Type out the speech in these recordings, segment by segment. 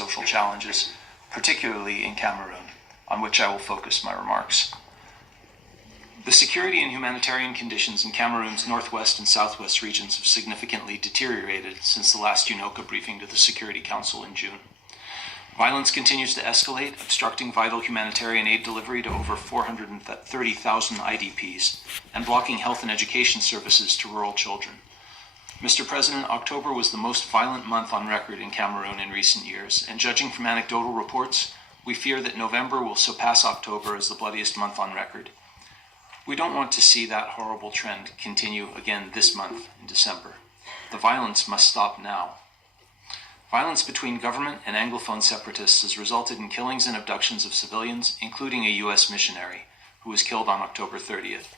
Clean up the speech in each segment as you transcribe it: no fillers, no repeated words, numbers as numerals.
social challenges, particularly in Cameroon, on which I will focus my remarks. The security and humanitarian conditions in Cameroon's northwest and southwest regions have significantly deteriorated since the last UNOCA briefing to the Security Council in June. Violence continues to escalate, obstructing vital humanitarian aid delivery to over 430,000 IDPs and blocking health and education services to rural children. Mr. President, October was the most violent month on record in Cameroon in recent years, and judging from anecdotal reports, we fear that November will surpass October as the bloodiest month on record. We don't want to see that horrible trend continue again this month in December. The violence must stop now. Violence between government and Anglophone separatists has resulted in killings and abductions of civilians, including a U.S. missionary, who was killed on October 30th.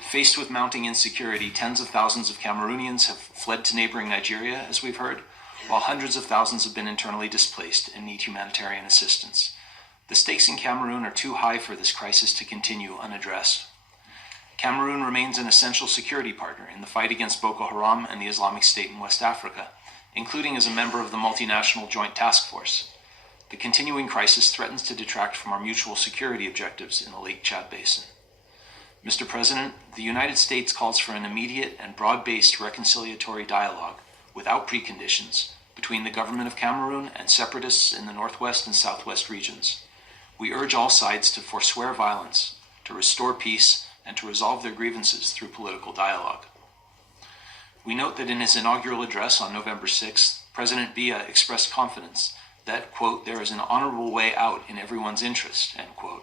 Faced with mounting insecurity, tens of thousands of Cameroonians have fled to neighboring Nigeria, as we've heard, while hundreds of thousands have been internally displaced and need humanitarian assistance. The stakes in Cameroon are too high for this crisis to continue unaddressed. Cameroon remains an essential security partner in the fight against Boko Haram and the Islamic State in West Africa, including as a member of the multinational Joint Task Force. The continuing crisis threatens to detract from our mutual security objectives in the Lake Chad Basin. Mr. President, the United States calls for an immediate and broad-based reconciliatory dialogue without preconditions between the government of Cameroon and separatists in the northwest and southwest regions. We urge all sides to forswear violence, to restore peace, and to resolve their grievances through political dialogue. We note that in his inaugural address on November 6th, President Biya expressed confidence that, quote, there is an honorable way out in everyone's interest, end quote.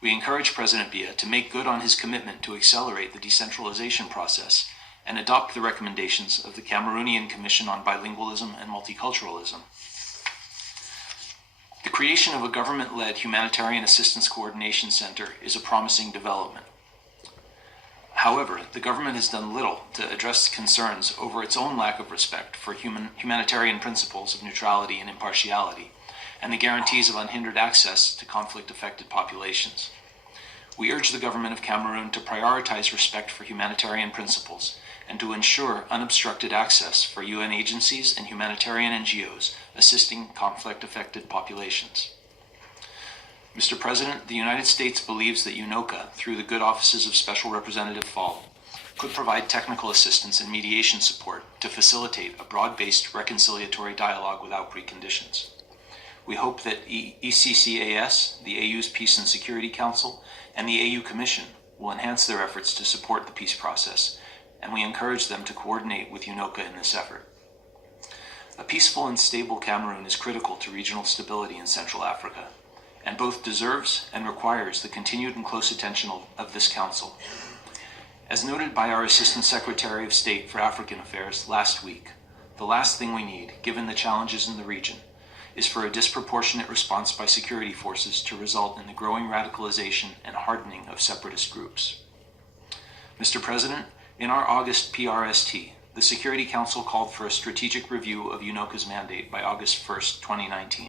We encourage President Biya to make good on his commitment to accelerate the decentralization process and adopt the recommendations of the Cameroonian Commission on Bilingualism and Multiculturalism. The creation of a government-led Humanitarian Assistance Coordination Center is a promising development. However, the government has done little to address concerns over its own lack of respect for humanitarian principles of neutrality and impartiality, and the guarantees of unhindered access to conflict-affected populations. We urge the government of Cameroon to prioritize respect for humanitarian principles and to ensure unobstructed access for UN agencies and humanitarian NGOs assisting conflict-affected populations. Mr. President, the United States believes that UNOCA, through the good offices of Special Representative Fall, could provide technical assistance and mediation support to facilitate a broad-based reconciliatory dialogue without preconditions. We hope that ECCAS, the AU's Peace and Security Council, and the AU Commission will enhance their efforts to support the peace process, and we encourage them to coordinate with UNOCA in this effort. A peaceful and stable Cameroon is critical to regional stability in Central Africa, and both deserves and requires the continued and close attention of this Council. As noted by our Assistant Secretary of State for African Affairs last week, the last thing we need, given the challenges in the region, is for a disproportionate response by security forces to result in the growing radicalization and hardening of separatist groups. Mr. President, in our August PRST, the Security Council called for a strategic review of UNOCA's mandate by August 1st, 2019.